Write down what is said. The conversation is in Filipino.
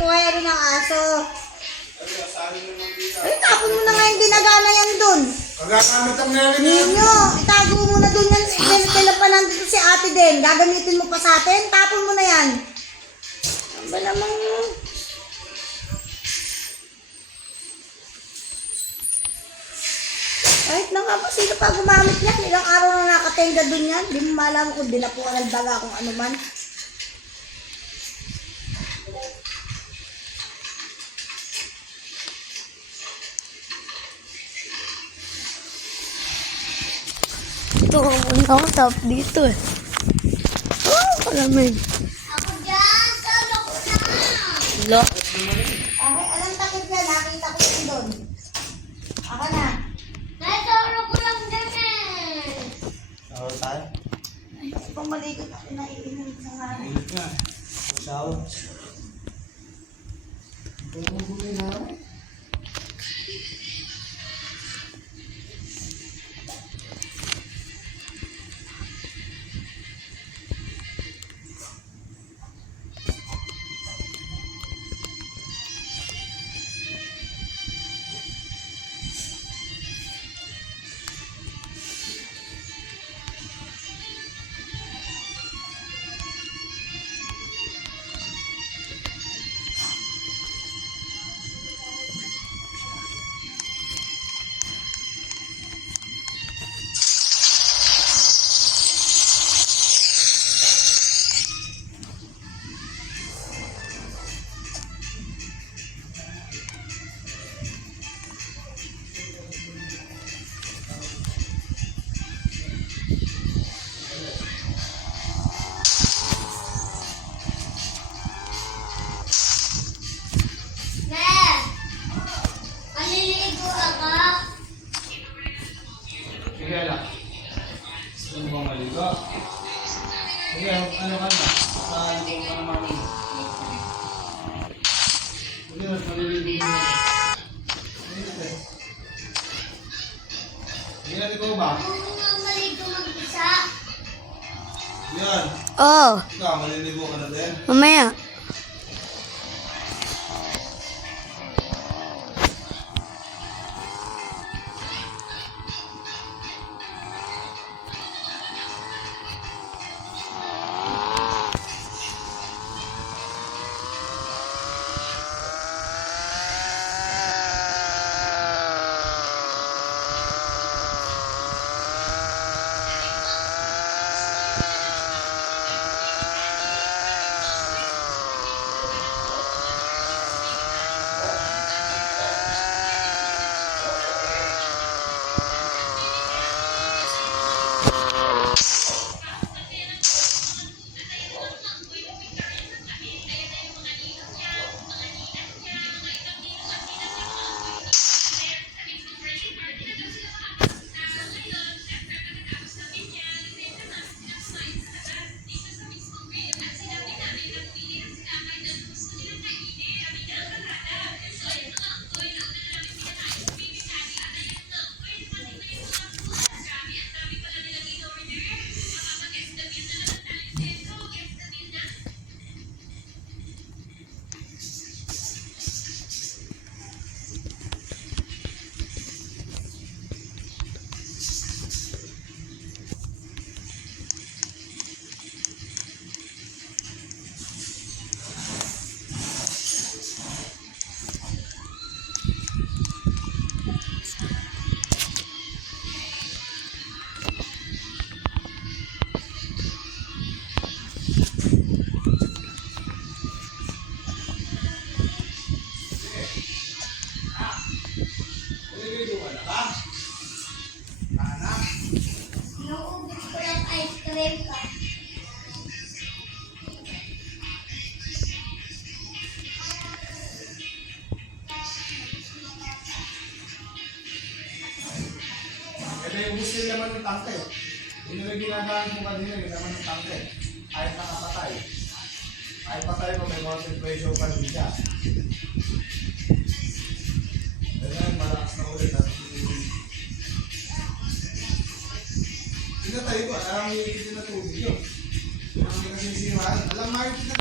tuwaya rin ang aso. Ay, tapon mo na nga yung ginagana yan dun. Pagkakamit ang namin Ninyo, itago mo na dun yan. Kailan pa nandito si ate din. Gagamitin mo pa sa atin. Tapon mo na yan. Ano ba naman yun? Kahit na nga pa, sino pa gumamit niyan? Ilang araw na nakatenga dun yan. Di mo malaman kung dinapuan ng daga kung ano man. Ito, ako tap dito eh. Oh, kalamin. Ako dyan, solo ko na. Lo. Okay, anong takip niya? Nakita ko yun doon. Ako na. Solo ko lang dyan eh. Shower tayo? Ay, pamaligod ako na iinom sa nga. Init nga. Shower. Ito mo huli na ako. Maliligo ako. Sige lang. Gusto mo bang maligo? Sige, ano ka na? Maligo ka naman. Sige, mas maliligo mo. Sige, naligo ba? Kung nga maligo mag-isa. Yan. Oh, Ikaw, maliligo ka na din. mamaya. Inuubos ko lang ice cream ka. Kasi ubus yung laman ng tangke. Yun yung ginagamit mo kanina, yung laman ng tangke. Kahit nakapatay. Kahit patay mo, may concentration pa din siya. Ganyan, malakas na ulit. Pinatay ko, alam mo yung ikitin na tubig yun. Yung hindi kasi siniwanan. Alam mo yung ikitin na